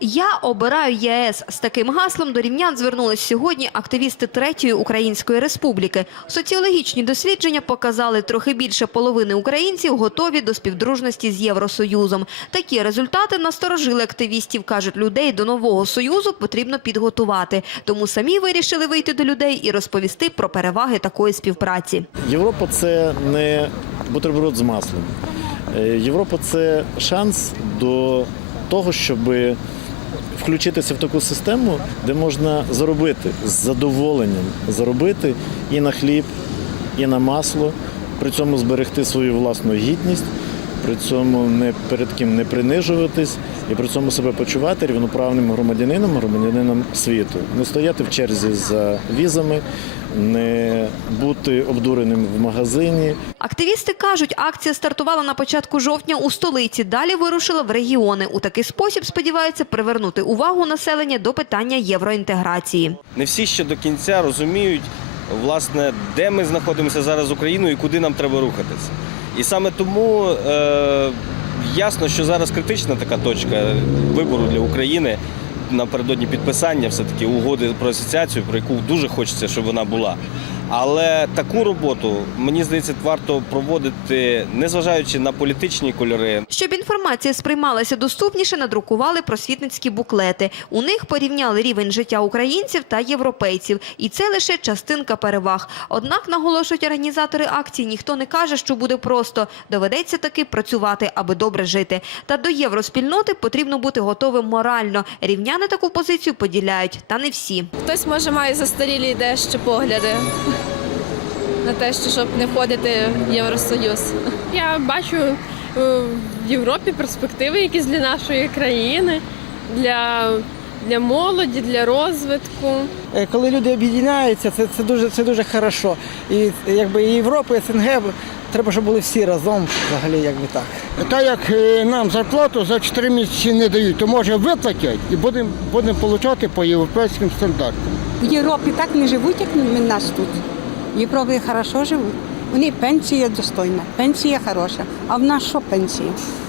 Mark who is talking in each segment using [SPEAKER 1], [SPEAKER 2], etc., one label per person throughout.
[SPEAKER 1] Я обираю ЄС з таким гаслом до рівнян звернулись сьогодні активісти третьої української республіки. Соціологічні дослідження показали трохи більше половини українців готові до співдружності з Євросоюзом. Такі результати насторожили активістів. кажуть, людей до нового союзу потрібно підготувати. Тому самі вирішили вийти до людей і розповісти про переваги такої співпраці.
[SPEAKER 2] Європа це не бутерброд з маслом. Е, Європа це шанс до того, щоби включитися в таку систему, де можна заробити з задоволенням, заробити і на хліб, і на масло, при цьому зберегти свою власну гідність при цьому не перед ким не принижуватись і при цьому себе почувати рівноправним громадянином, громадянином світу, не стояти в черзі за візами, не бути обдуреним в магазині.
[SPEAKER 1] Активісти кажуть, акція стартувала на початку жовтня у столиці. Далі вирушила в регіони. У такий спосіб сподіваються привернути увагу населення до питання євроінтеграції.
[SPEAKER 3] Не всі ще до кінця розуміють, власне, де ми знаходимося зараз Україною і куди нам треба рухатися. І саме тому е, ясно, що зараз критична така точка вибору для України напередодні підписання все-таки угоди про асоціацію, про яку дуже хочеться, щоб вона була. Але таку роботу мені здається варто проводити, незважаючи на політичні кольори.
[SPEAKER 1] Щоб інформація сприймалася доступніше, надрукували просвітницькі буклети. У них порівняли рівень життя українців та європейців, і це лише частинка переваг. Однак наголошують організатори акції: ніхто не каже, що буде просто. Доведеться таки працювати, аби добре жити. Та до євроспільноти потрібно бути готовим морально. Рівняни таку позицію поділяють, та не всі.
[SPEAKER 4] Хтось може має застарілі дещо погляди на те, що щоб не входити в Євросоюз. Я бачу е, в Європі перспективи, якісь для нашої країни, для для молоді, для розвитку.
[SPEAKER 5] Е, коли люди об'єднаються, це це дуже це дуже хорошо. І якби і Європа, і СНГ треба, щоб були всі разом, взагалі, якби так.
[SPEAKER 6] Та як е, нам зарплату за 4 місяці не дають, то може виплатять і будемо будемо отримати по європейським стандартам.
[SPEAKER 7] В Європі так не живуть, як ми нас тут. В Європі хорошо живуть. У них пенсія достойна, пенсія хороша. А в нас що пенсія?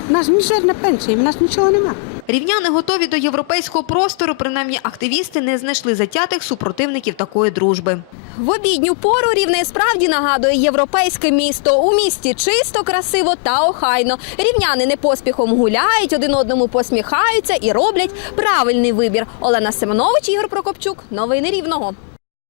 [SPEAKER 7] У нас мізерна пенсія, в нас нічого нема.
[SPEAKER 1] Рівняни готові до європейського простору. Принаймні, активісти не знайшли затятих супротивників такої дружби. В обідню пору рівне справді нагадує європейське місто. У місті чисто, красиво та охайно. Рівняни не поспіхом гуляють, один одному посміхаються і роблять правильний вибір. Олена Семенович, Ігор Прокопчук, новини рівного.